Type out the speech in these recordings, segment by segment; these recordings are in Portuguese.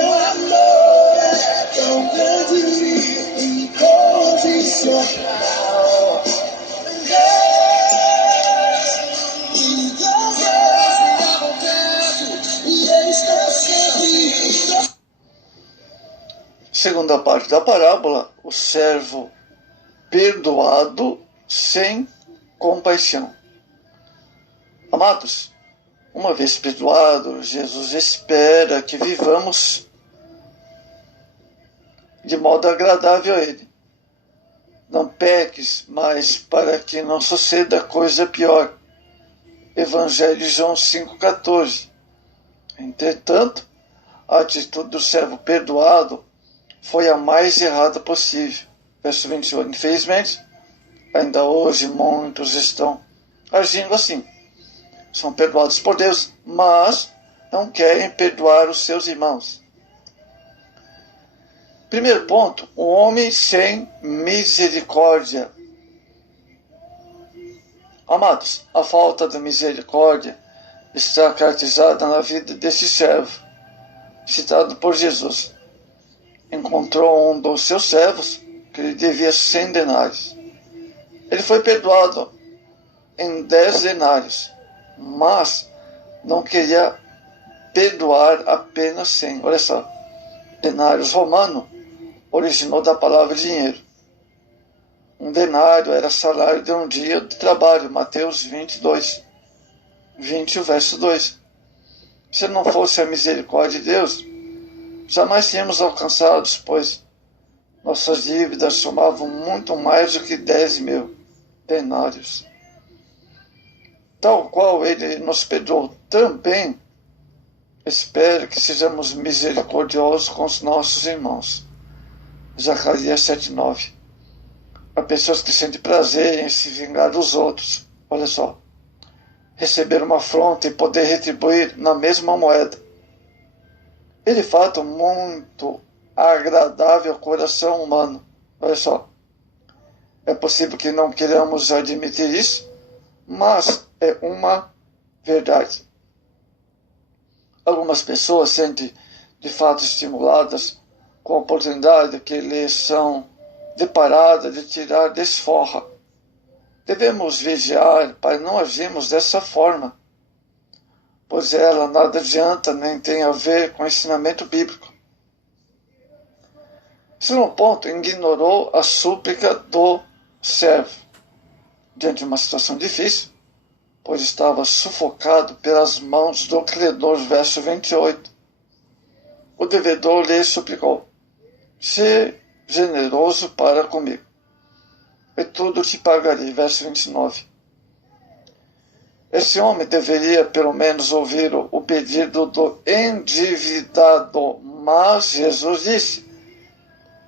Seu amor é tão grande e incondicional. Deus me amou tanto e Ele está sempre. Segunda parte da parábola, o servo perdoado sem compaixão. Amados, uma vez perdoado, Jesus espera que vivamos de modo agradável a Ele. Não peques, mas para que não suceda coisa pior. Evangelho de João 5,14. Entretanto, a atitude do servo perdoado foi a mais errada possível. Verso 28. Infelizmente, ainda hoje muitos estão agindo assim. São perdoados por Deus, mas não querem perdoar os seus irmãos. Primeiro ponto, o homem sem misericórdia. Amados, a falta de misericórdia está caracterizada na vida desse servo, citado por Jesus. Encontrou um dos seus servos que lhe devia 100 denários. Ele foi perdoado em 10 denários, mas não queria perdoar apenas 100. Olha só, denários romano originou da palavra dinheiro. Um denário era salário de um dia de trabalho, Mateus 22, 20, o verso 2. Se não fosse a misericórdia de Deus, jamais tínhamos alcançados, pois nossas dívidas somavam muito mais do que 10.000 denários. Tal qual Ele nos perdoou, também espero que sejamos misericordiosos com os nossos irmãos. Zacarias 7,9. Há pessoas que sentem prazer em se vingar dos outros. Olha só. Receber uma afronta e poder retribuir na mesma moeda. É de fato muito agradável ao coração humano. Olha só. É possível que não queiramos admitir isso, mas é uma verdade. Algumas pessoas sentem de fato estimuladas com a oportunidade que lhes são deparadas de tirar desforra. Devemos vigiar para não agirmos dessa forma, pois ela nada adianta nem tem a ver com o ensinamento bíblico. Segundo ponto, ignorou a súplica do servo diante de uma situação difícil, pois estava sufocado pelas mãos do credor, verso 28. O devedor lhe suplicou: "Se generoso para comigo, e tudo te pagarei", verso 29. Esse homem deveria pelo menos ouvir o pedido do endividado, mas Jesus disse: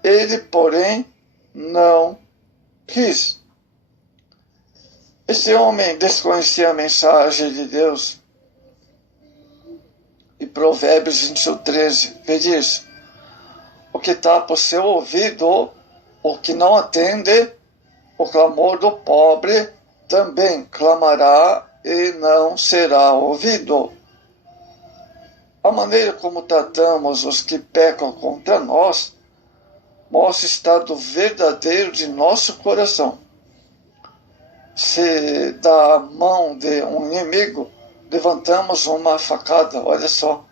ele, porém, não quis. Esse homem desconhecia a mensagem de Deus. E Provérbios 21:13 diz: o que tapa o seu ouvido, o que não atende o clamor do pobre, também clamará e não será ouvido. A maneira como tratamos os que pecam contra nós mostra o estado verdadeiro de nosso coração. Se da mão de um inimigo levantamos uma facada, olha só,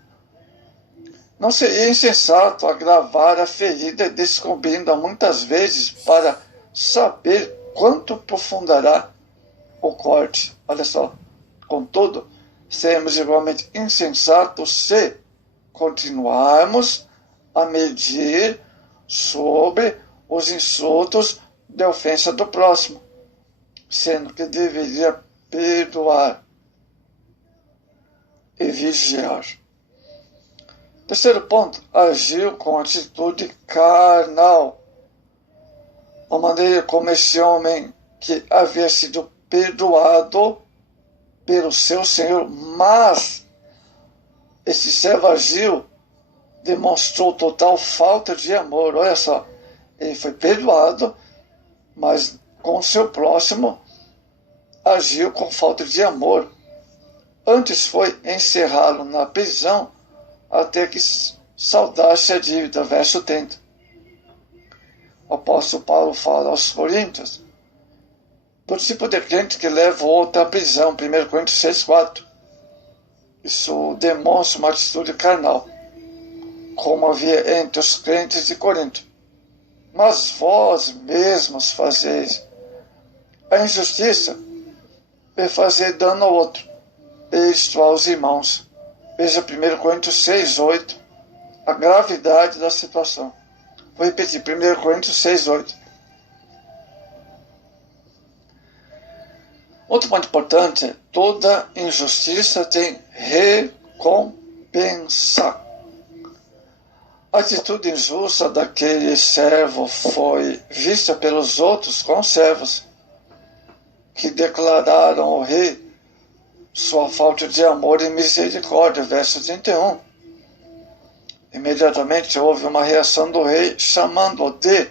não seria insensato agravar a ferida descobrindo muitas vezes para saber quanto aprofundará o corte. Olha só. Contudo, seremos igualmente insensatos se continuarmos a medir sobre os insultos de ofensa do próximo, sendo que deveria perdoar e vigiar. Terceiro ponto, agiu com atitude carnal. A maneira como esse homem que havia sido perdoado pelo seu Senhor, mas esse servo agiu, demonstrou total falta de amor. Olha só, ele foi perdoado, mas com o seu próximo agiu com falta de amor. Antes foi encerrá-lo na prisão até que saldasse a dívida, verso 30. O apóstolo Paulo fala aos Coríntios do tipo de crente que leva o outro à prisão, 1 Coríntios 6,4. Isso demonstra uma atitude carnal, como havia entre os crentes de Corinto. Mas vós mesmos fazeis a injustiça e fazer dano ao outro, isto aos irmãos. Veja 1 Coríntios 6,8, a gravidade da situação. Vou repetir, 1 Coríntios 6,8. Outro ponto importante, toda injustiça tem recompensa. A atitude injusta daquele servo foi vista pelos outros conservos, que declararam ao rei sua falta de amor e misericórdia, verso 31. Imediatamente houve uma reação do rei, chamando-o de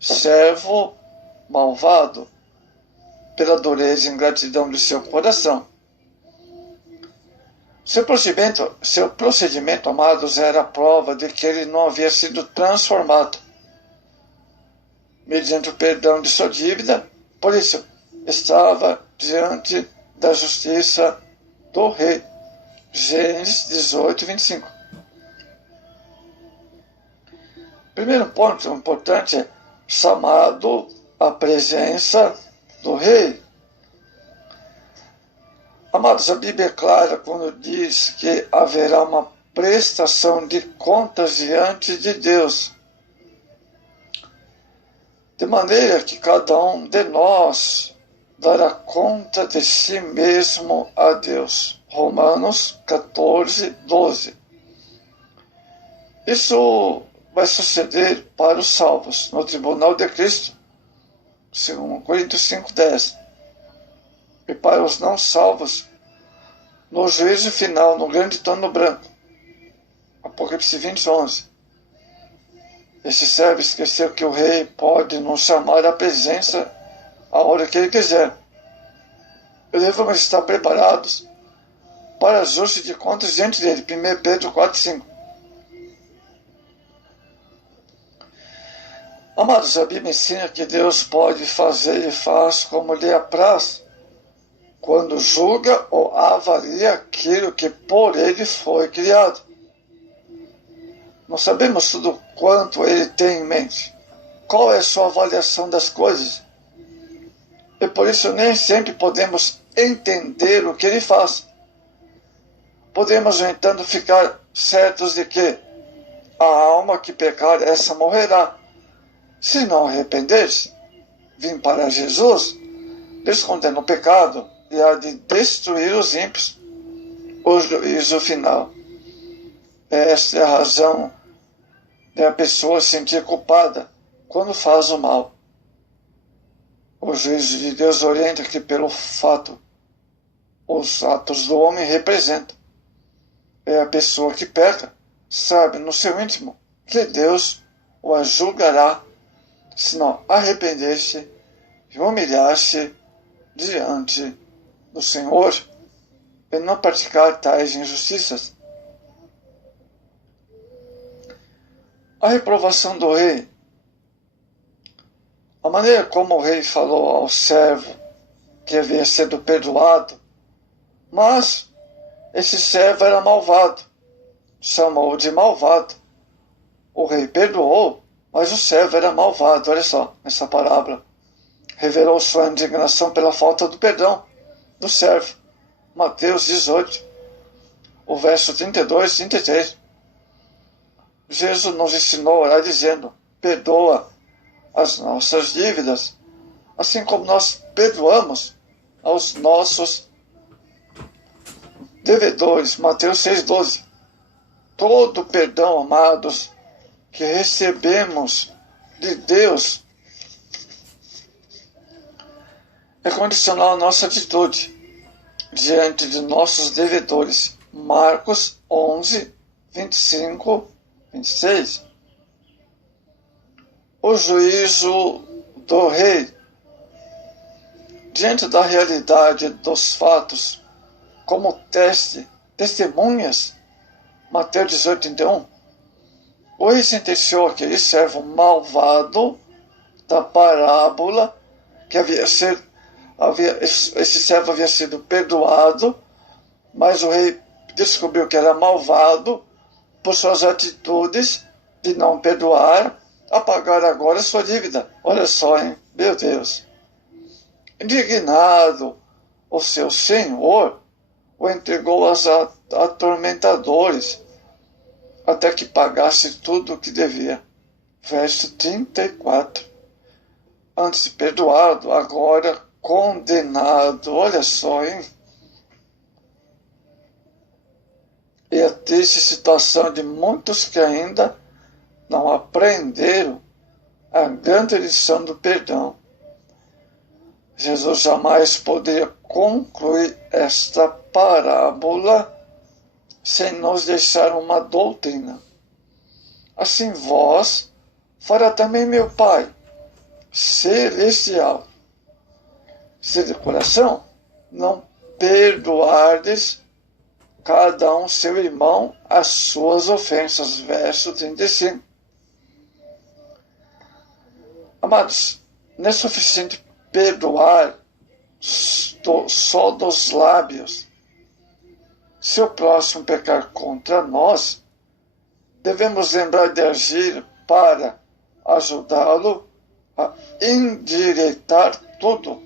servo malvado, pela dureza e ingratidão de seu coração. Seu procedimento, amados, era a prova de que ele não havia sido transformado mediante o perdão de sua dívida, por isso estava diante da justiça do rei. Gênesis 18, 25. Primeiro ponto importante é chamado à presença do rei. Amados, a Bíblia é clara quando diz que haverá uma prestação de contas diante de Deus, de maneira que cada um de nós dará conta de si mesmo a Deus. Romanos 14, 12. Isso vai suceder para os salvos no tribunal de Cristo, 2 Coríntios 5, 10. E para os não salvos, no juízo final, no grande trono branco, Apocalipse 20, 11. Esse servo esqueceu que o rei pode nos chamar à presença a hora que ele quiser. E devemos estar preparados para ajuste de contas diante dele. 1 Pedro 4, 5. Amados, a Bíblia ensina que Deus pode fazer e faz como lhe apraz, quando julga ou avalia aquilo que por ele foi criado. Não sabemos tudo quanto ele tem em mente. Qual é a sua avaliação das coisas? E por isso nem sempre podemos entender o que ele faz. Podemos, no entanto, ficar certos de que a alma que pecar, essa morrerá. Se não arrepender-se, vir para Jesus, Deus condena o pecado e há de destruir os ímpios, o juízo final. Esta é a razão de a pessoa se sentir culpada quando faz o mal. O juízo de Deus orienta que, pelo fato, os atos do homem representam. É a pessoa que peca, sabe no seu íntimo que Deus o julgará se não arrepender-se e humilhar-se diante do Senhor e não praticar tais injustiças. A reprovação do rei. A maneira como o rei falou ao servo que havia sido perdoado, mas esse servo era malvado, chamou-o de malvado. O rei perdoou, mas o servo era malvado. Olha só, essa parábola revelou sua indignação pela falta do perdão do servo. Mateus 18, o verso 32 e 33. Jesus nos ensinou a orar dizendo: perdoa as nossas dívidas, assim como nós perdoamos aos nossos devedores. Mateus 6,12. Todo perdão, amados, que recebemos de Deus é condicional à nossa atitude diante de nossos devedores. Marcos 11, 25, 26. O juízo do rei. Diante da realidade dos fatos, como testemunhas, Mateus 18, 31, o rei sentenciou aquele servo malvado da parábola, que esse servo havia sido perdoado, mas o rei descobriu que era malvado por suas atitudes de não perdoar, a pagar agora sua dívida. Olha só, hein? Meu Deus. Indignado, o seu senhor o entregou aos atormentadores até que pagasse tudo o que devia. Verso 34. Antes perdoado, agora condenado. Olha só, hein? E a triste situação de muitos que ainda não aprenderam a grande lição do perdão. Jesus jamais poderia concluir esta parábola sem nos deixar uma doutrina. Assim vós fará também meu Pai celestial, se de coração não perdoardes cada um seu irmão as suas ofensas. Verso 35. Amados, não é suficiente perdoar só dos lábios. Se o próximo pecar contra nós, devemos lembrar de agir para ajudá-lo a endireitar tudo.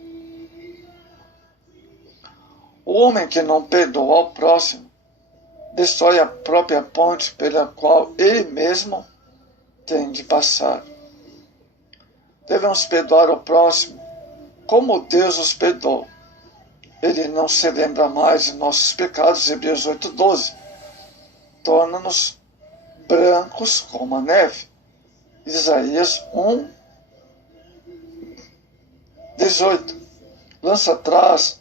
O homem que não perdoa ao próximo destrói a própria ponte pela qual ele mesmo tem de passar. Devemos perdoar o próximo como Deus os perdoou. Ele não se lembra mais de nossos pecados, Hebreus 8:12. Torna-nos brancos como a neve, Isaías 1:18. Lança atrás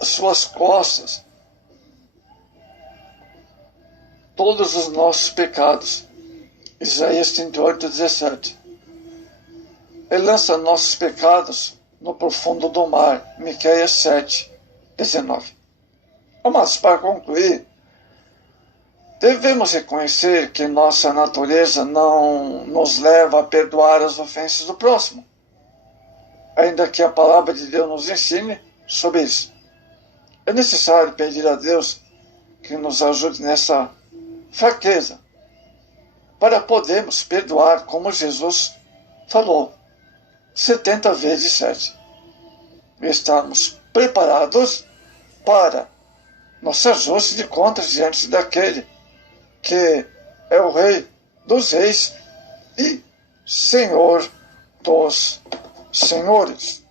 suas costas todos os nossos pecados, Isaías 38:17. Ele lança nossos pecados no profundo do mar, Miqueias 7:19. Mas para concluir, devemos reconhecer que nossa natureza não nos leva a perdoar as ofensas do próximo, ainda que a palavra de Deus nos ensine sobre isso. É necessário pedir a Deus que nos ajude nessa fraqueza, para podermos perdoar como Jesus falou, 70 vezes 7. E estarmos preparados para nosso ajuste de contas diante daquele que é o Rei dos Reis e Senhor dos Senhores.